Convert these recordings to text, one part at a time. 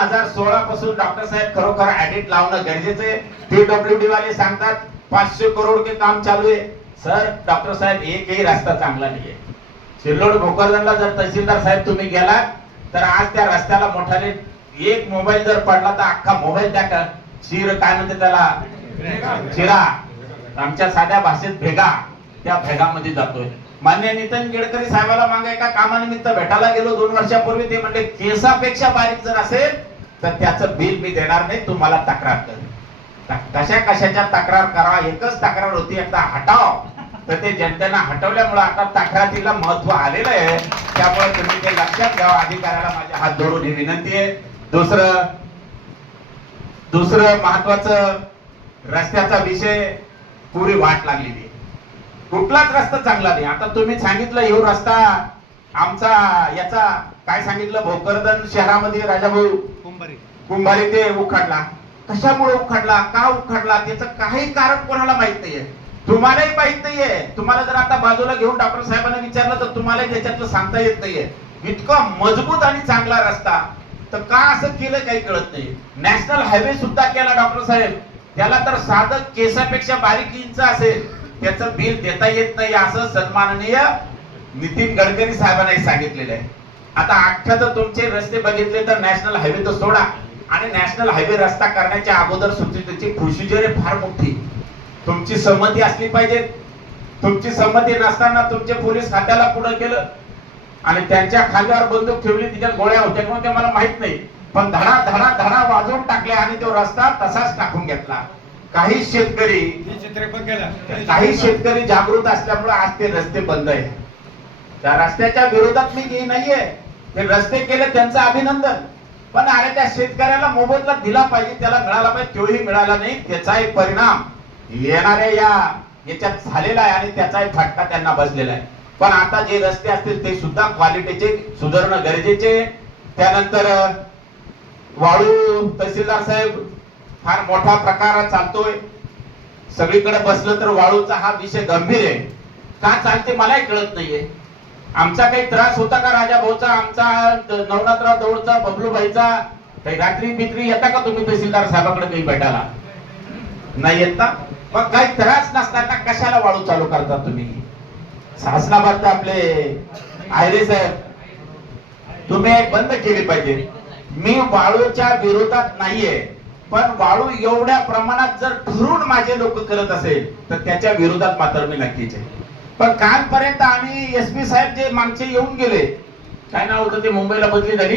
हजार सोळा पासून डॉक्टर साहेब खरोखर ऍडिट लावणं गरजेचं आहे. पीडब्ल्यूडी वाले सांगतात पाचशे करोड के काम चालू आहे. सर डॉक्टर साहेब एकही रस्ता चांगला नाहीये. सिल्लोड भोकरदनला जर तहसीलदार साहेब तुम्ही गेला तर आज त्या रस्त्याला मोठ्याने एक मोबाईल जर पडला तर अख्खा मोबाईल त्या का- शिर काय म्हणते त्याला? चिरा. आमच्या साध्या भाषेत भेगा. त्या भेगामध्ये जातोय. मान्य नितीन गडकरी साहेबाला मागे एका कामानिमित्त भेटायला गेलो. दोन वर्षापूर्वी ते म्हणले केसापेक्षा बारीक जर असेल तर त्याचं बिल मी देणार नाही तुम्हाला तक्रार कर. कशा कशाच्या तक्रार करा एकच तक्रार होती आता हटाव. तर ते जनतेनं हटवल्यामुळे आता तक्रारीला महत्त्व आलेलं आहे. त्यामुळे तुम्ही ते लक्षात घ्यावं अधिकाऱ्याला माझ्या हात जोडून ही विनंती आहे. दुसरं दुसरं महत्वाचं रस्त्याचा विषय पुरी वाट लागलेली आहे. कुठलाच रस्ता चांगला नाही. आता तुम्ही सांगितलं येऊ रस्ता आमचा याचा काय सांगितलं? भोकरदन शहरामध्ये राजाभाऊ कुंभारी. कुंभारी ते उखडला. कशामुळे उखडला? का उखडला? त्याचं काही कारण कोणाला माहीत नाहीये. तुम्हालाही माहीत नाहीये. तुम्हाला जर आता बाजूला घेऊन डॉक्टर साहेबांना विचारलं तर तुम्हाला त्याच्यातलं सांगता येत नाहीये. इतका मजबूत आणि चांगला रस्ता. तर का असं केलं काही कळत नाही. नॅशनल हायवे सुद्धा केला डॉक्टर साहेब. त्याला तर साधं केसापेक्षा बारीक इंच असेल. त्याचं बिल देता येत नाही असं सन्माननीय नितीन गडकरी साहेबांनी सांगितलेलं आहे. आता अख्खं तुमचे रस्ते बघितले तर नॅशनल हायवे तर सोडा. आणि नॅशनल हायवे रस्ता करण्याच्या अगोदर त्याची प्रोसिजर आहे फार मोठी. तुमची संमती असली पाहिजे. तुमची संमती नसताना तुमचे पोलीस खात्याला पुढे केलं. आणि त्यांच्या खांद्यावर बंदूक ठेवली तिच्या गोळ्या होत्या किंवा ते मला माहीत नाही. पण धडा धडा धडा वाजवून टाकले आणि तो रस्ता तसाच टाकून घेतला. काही शेतकरी काही शेतकरी जागृत असल्यामुळे आज ते रस्ते बंद आहे त्या रस्त्याच्या विरोधात मी नाहीये. ते रस्ते केले त्यांचं अभिनंदन. पण अरे त्या शेतकऱ्याला मोबदला दिला पाहिजे त्याला मिळाला पाहिजे तोही मिळाला नाही त्याचाही परिणाम येणाऱ्या या याच्यात झालेला आहे आणि त्याचाही फटका त्यांना बसलेला आहे. पण आता जे रस्ते असतील ते सुद्धा क्वालिटीचे सुधारणं गरजेचे. त्यानंतर वाळू तहसीलदार साहेब फार मोठा प्रकार चालतोय. सगळीकडे बसलं तर वाळूचा हा विषय गंभीर आहे. का चालते मलाही कळत नाहीये. आमचा काही त्रास होता का राजा भाऊचा? आमचा नवरात्रा दौडचा बबलूबाईचा काही रात्री बित्री येता का तुम्ही तहसीलदार साहेबाकडे काही भेटायला? नाही येत ना? मग काही त्रास नसताना कशाला वाळू चालू करता तुम्ही? शासनाबाद आपले. आयरे साहेब. तुम्ही बंद केली पाहिजे. मी वाळूच्या विरोधात नाहीये. पण वाळू एवढ्या प्रमाणात जर ठरून माझे लोक करत असेल तर त्याच्या विरोधात मात्र मी नक्कीच आहे. पण कालपर्यंत आम्ही एस पी साहेब जे मागचे येऊन गेले काय नाव होतं ते मुंबईला बदली झाली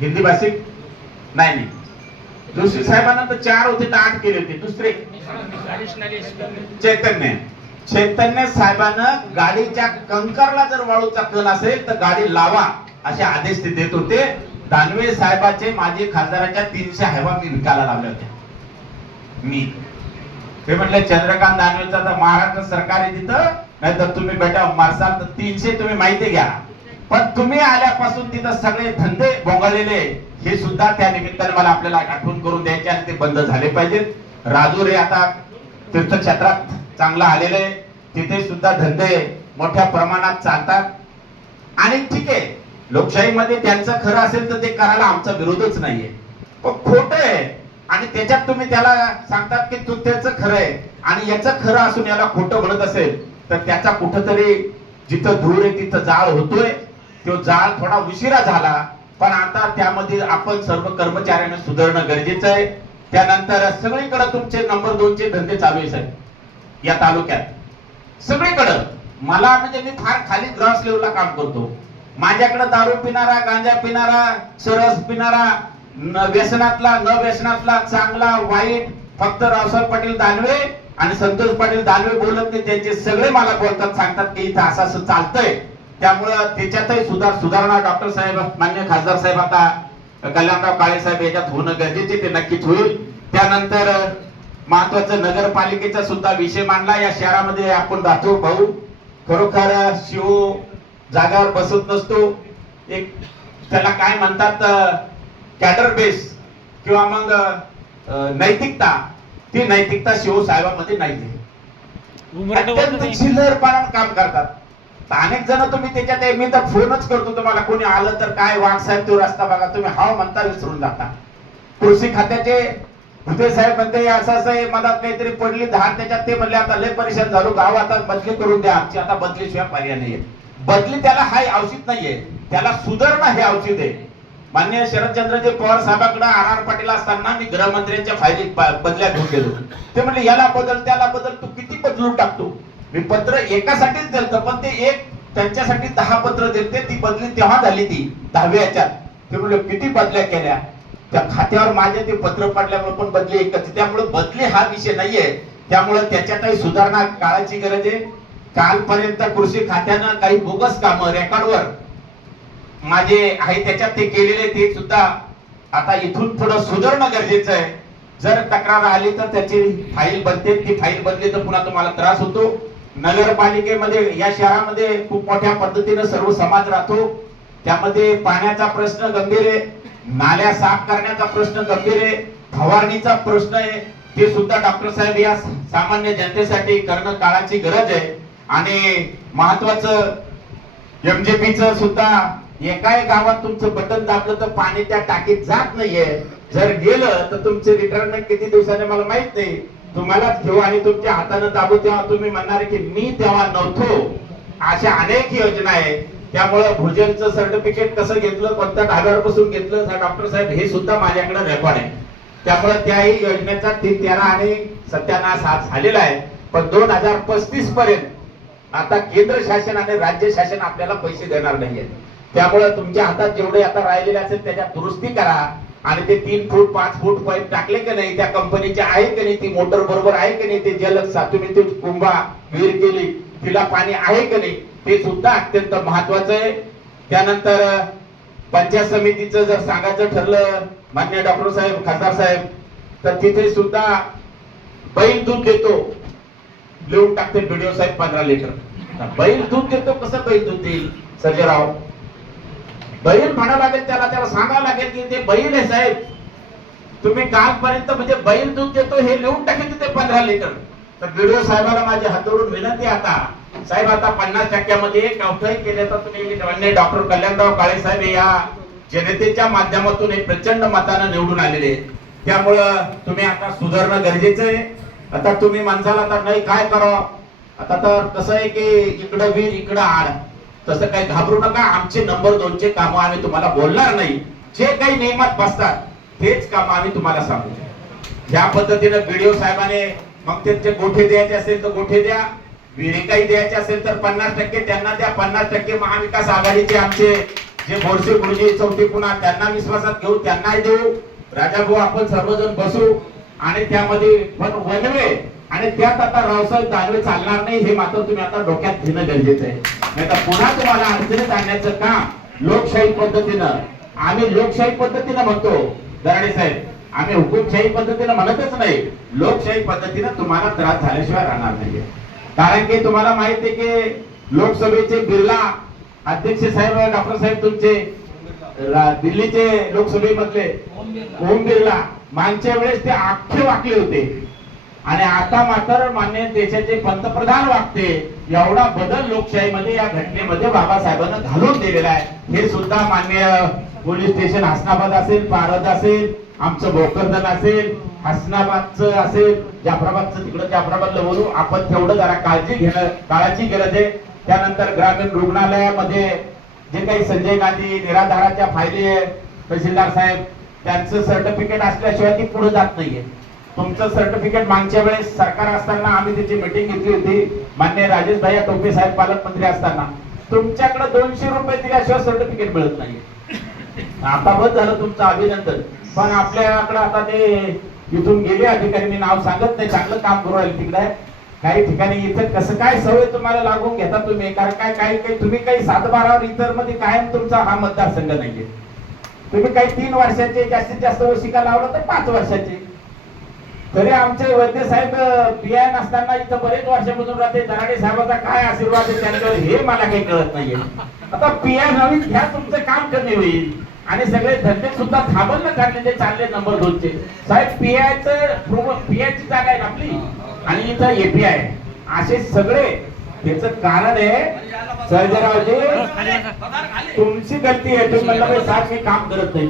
हिंदी भाषिक? नाही नाही. दुसरे साहेबांना तर चार होते तर आठ केले होते. दुसरे? चैतन्य. चैतन्य साहेबांना गाडीच्या कंकरला जर वाळूचा कल असेल तर गाडी लावा असे आदेश ते देत होते. दानवे साहेबाचे माझे खासदाराच्या तीनशे हैवा मी विकायला लावल्या होत्या. मी. ते म्हणले चंद्रकांत दानवेचा तर महाराष्ट्र सरकार आहे तिथं. नाहीतर तुम्ही बेटा मारसाल तर तीनशे तुम्ही माहिती घ्या. पण तुम्ही आल्यापासून तिथं सगळे धंदे बोंगळलेले हे सुद्धा त्या निमित्ताने मला आपल्याला आठवण करून द्यायचे आणि ते बंद झाले पाहिजेत. राजूर हे आता तीर्थक्षेत्रात चांगलं आलेलं आहे. तिथे सुद्धा धंदे मोठ्या प्रमाणात चालतात. आणि ठीक आहे लोकशाहीमध्ये त्यांचं खरं असेल तर ते करायला आमचा विरोधच नाहीये. पण खोट आहे. आणि त्याच्यात तुम्ही त्याला सांगतात की तू त्याचं खरं आहे. आणि याचं खरं असून याला खोटं म्हणत असेल तर त्याचा कुठंतरी जिथं धूर आहे तिथं जाळ होतोय. तो जाळ थोडा उशिरा झाला पण आता त्यामध्ये आपण सर्व कर्मचाऱ्यांना सुधारणं गरजेचं आहे. त्यानंतर सगळीकडे तुमचे नंबर दोनचे धंदे चालू आहे साहेब या तालुक्यात. सगळीकडं. मला म्हणजे मी फार खाली ग्रास लेवलला काम करतो. माझ्याकडे दारू पिणारा गांजा पिणारा सरस पिणारा न व्यसनातला न व्यसनातला चांगला वाईट फक्त रावसाहेब पाटील दानवे आणि संतोष पाटील दानवे बोलत नाही त्यांचे सगळे मला बोलतात सांगतात की इथं असं असं चालतंय. त्यामुळं त्याच्यातही सुधार सुधारणा डॉक्टर साहेब मान्य खासदार साहेब आता कल्याणराव काळे साहेब याच्यात होणं गरजेचे ते नक्कीच होईल. त्यानंतर महत्वाचं नगरपालिकेचा सुद्धा विषय मांडला या शहरामध्ये आपण राहतो भाऊ. खरोखर शिव जागावर बसत नसतो. एक त्याला काय म्हणतात कॅडर बेस किंवा मग नैतिकता ती नैतिकता शिव साहेबांमध्ये नाही. अत्यंत. चिल्लरपणानं काम करतात. अनेक जण तुम्ही त्याच्यात. मी तर फोनच करतो तुम्हाला कोणी आलं तर काय वाघ साहेब तो रस्ता बघा तुम्ही हाव म्हणता विसरून जाता. कृषी खात्याचे भुते साहेब म्हणते असं असं मला काहीतरी पडली धार त्याच्यात ते म्हणले आता लय परेशान झालो गाव आता बदली करून द्या आमची आता बदलीशिवाय पर्याय नाहीये. बदली त्याला हाय औषध नाहीये. त्याला सुधारणा हे औषध आहे. मान्य शरदचंद्रजी पवार साहेबांकडे आर आर पाटील असताना मी गृहमंत्र्यांच्या फायली बदल्या घेऊन गेलो. ते म्हणले याला बदल त्याला बदल तू किती बदलून टाकतो? मी पत्र एकासाठीच दिलं पण ते एक त्यांच्यासाठी दहा पत्र दिलते ती बदली तेव्हा झाली ती दहाव्या याच्यात ते म्हणले किती बदल्या केल्या? त्या खात्यावर माझे ते पत्र पडल्यामुळे पण बदली एकच त्यामुळे बदली हा विषय नाहीये. त्यामुळे त्याच्यातही सुधारणा काळाची गरज आहे. कालपर्यंत कृषी खात्यानं काही बोगस कामं रेकॉर्डवर माझे आहे त्याच्यात ते केलेले ते सुद्धा आता इथून थोडं सुधारणं गरजेचं आहे. जर तक्रार आली तर त्याची फाईल बनते. ती फाईल बनली तर पुन्हा तुम्हाला त्रास होतो. नगरपालिकेमध्ये या शहरामध्ये खूप मोठ्या पद्धतीने सर्व समाज राहतो. त्यामध्ये पाण्याचा प्रश्न गंभीर आहे. नाल्या साफ करण्याचा प्रश्न गंभीर आहे. फवारणीचा प्रश्न आहे. ते सुद्धा डॉक्टर साहेब या सामान्य जनतेसाठी करणं काळाची गरज आहे. आणि महत्वाचं एमजेपीचं सुद्धा एकाही गावात तुमचं बटन दाबलं तर पाणी त्या टाकीत जात नाहीये. जर गेलं तर तुमचे रिटायरमेंट किती दिवसाने मला माहीत नाही. तुम्हालाच घेऊ आणि तुमच्या हाताने दाबू तेव्हा तुम्ही म्हणणार की मी तेव्हा नव्हतो. अशा अनेक योजना आहेत. त्यामुळं भोजनचं सर्टिफिकेट कसं घेतलं कोणत्या ढाब्यावर बसून घेतलं डॉक्टर साहेब हे सुद्धा माझ्याकडे रेकॉर्ड आहे. त्यामुळे त्याही योजनेचा तीन तेरा आणि सत्यानाश हा झालेला आहे. पण दोन हजार पस्तीस पर्यंत आता केंद्र शासन आणि राज्य शासन आपल्याला पैसे देणार नाहीये. त्यामुळे तुमच्या हातात जेवढे आता राहिलेले असेल त्याच्यात दुरुस्ती करा. आणि ते तीन फूट पाच फूट पाईप टाकले की नाही त्या कंपनीचे आहे की नाही ती मोटर बरोबर आहे की नाही ते जल तुम्ही ती कुंभा विहीर केली तिला पाणी आहे की नाही ते सुद्धा अत्यंत महत्वाचं आहे. त्यानंतर पंचायत समितीचं जर सांगायचं ठरलं मान्य डॉक्टर साहेब खासदार साहेब तर तिथे सुद्धा बैल दूध देतो. लिहून टाकते व्हिडिओ साहेब पंधरा लिटर. बैल दूध देतो कसं बैल दूध देईल? सर्जेराव बैल म्हणा लागेल त्याला त्याला सांगावं लागेल की ते बैल आहे साहेब. तुम्ही कालपर्यंत म्हणजे बैल दूध देतो हे लिहून टाकेल तिथे पंधरा लिटर. तर व्हिडिओ साहेबाला माझ्या हातोडून विनंती आता. साहेब आता पन्नास टक्क्यामध्ये कवठाही केले तर तुम्ही डॉक्टर कल्याणराव काळे साहेब या जनतेच्या माध्यमातून एक प्रचंड मतानं निवडून आलेले त्यामुळं तुम्ही आता सुधारणं गरजेचं आहे. आता तुम्ही माणसाला आता नाही काय करावं? आता तर कसं आहे की इकडं वीर इकडं आड. तसं काही घाबरू नका आमचे नंबर दोनचे कामं आम्ही तुम्हाला बोलणार नाही. जे काही नियमात बसतात तेच काम आम्ही तुम्हाला सांगू. ज्या पद्धतीनं बीडीओ साहेबाने मग त्यांचे गोठे द्यायचे असेल तर गोठे द्या. विहिरी काही द्यायचे असेल तर पन्नास टक्के त्यांना द्या. पन्नास टक्के महाविकास आघाडीचे आमचे जे बोरसे गुरुजी चौथी पुन्हा त्यांना विश्वासात घेऊ त्यांनाही देऊ. राजाभाऊ आपण सर्वजण बसू. आणि त्यामध्ये पण वनवे. आणि त्यात आता रावसाहेब दानवे चालणार नाही हे मात्र तुम्ही आता डोक्यात घेणं गरजेचं आहे. नाही तर पुन्हा तुम्हाला अडचणीत आणण्याचं काम लोकशाही पद्धतीनं. आम्ही लोकशाही पद्धतीनं म्हणतो. दराडे साहेब आम्ही हुकुमशाही पद्धतीनं म्हणतच नाही. लोकशाही पद्धतीनं तुम्हाला त्रास झाल्याशिवाय राहणार नाहीये. कारण की तुम्हाला माहिती आहे की लोकसभेचे बिर्ला अध्यक्ष साहेब डॉक्टर साहेब तुमचे दिल्लीचे लोकसभेमधले ओम बिर्ला मागच्या वेळेस ते आखे वाकले होते. आणि आता मात्र मान्य देशाचे पंतप्रधान वागते. एवढा बदल लोकशाहीमध्ये या घटनेमध्ये बाबासाहेबांना घालून दिलेला आहे. हे सुद्धा मान्य पोलीस स्टेशन हसनाबाद असेल पारद असेल आमचं भोकरदन असेल हसनाबादचं असेल जाफराबादचं तिकडं जाफराबादला बोलू. आपण तेवढं जरा काळजी घेणं काळाची गरज आहे. त्यानंतर ग्रामीण रुग्णालयामध्ये जे काही संजय गांधी निराधाराच्या फायदे आहे तहसीलदार साहेब त्यांचं सर्टिफिकेट असल्याशिवाय ती पुढे जात नाहीये. तुमचं सर्टिफिकेट मागच्या वेळेस सरकार असताना आम्ही त्याची मीटिंग घेतली होती. मान्य राजेश भाई टोपे साहेब पालकमंत्री असताना. तुमच्याकडे दोनशे रुपये दिल्याशिवाय सर्टिफिकेट मिळत नाही. आता बस झालं तुमचं अभिनंदन. पण आपल्याकडे आता ते इथून गेले अधिकारी मी नाव सांगत नाही. चांगलं काम करू राहिले तिकडे. काही ठिकाणी इथं कसं काय सवय तुम्हाला लागून घेता तुम्ही? कारण काय काही काही तुम्ही काही सातबारावर इतरमध्ये कायम तुमचा हा मतदारसंघ नाहीये. तुम्ही काही तीन वर्षाचे जास्तीत जास्त वशिका लावलं तर पाच वर्षाचे. तरी आमचे वैद्य साहेब पीआय नसताना इथं बरेच वर्षापासून राहते. दराडे साहेबाचा काय आशीर्वाद आहे त्यांच्यावर हे मला काही कळत नाहीये. आता पीआय नवीन घ्या तुमचं काम कमी होईल. आणि सगळे धंदे सुद्धा थांबल ना काढलेले चालले नंबर दोनचे. साहेब पीआयचं पीआयची जागा आहे ना आपली. आणि इथं एपीआय असे सगळे त्याच कारण आहे सर्जेरावजी तुमची गलती आहे. तुम्ही म्हणलं "भाई, साहेब मी काम करत नाही.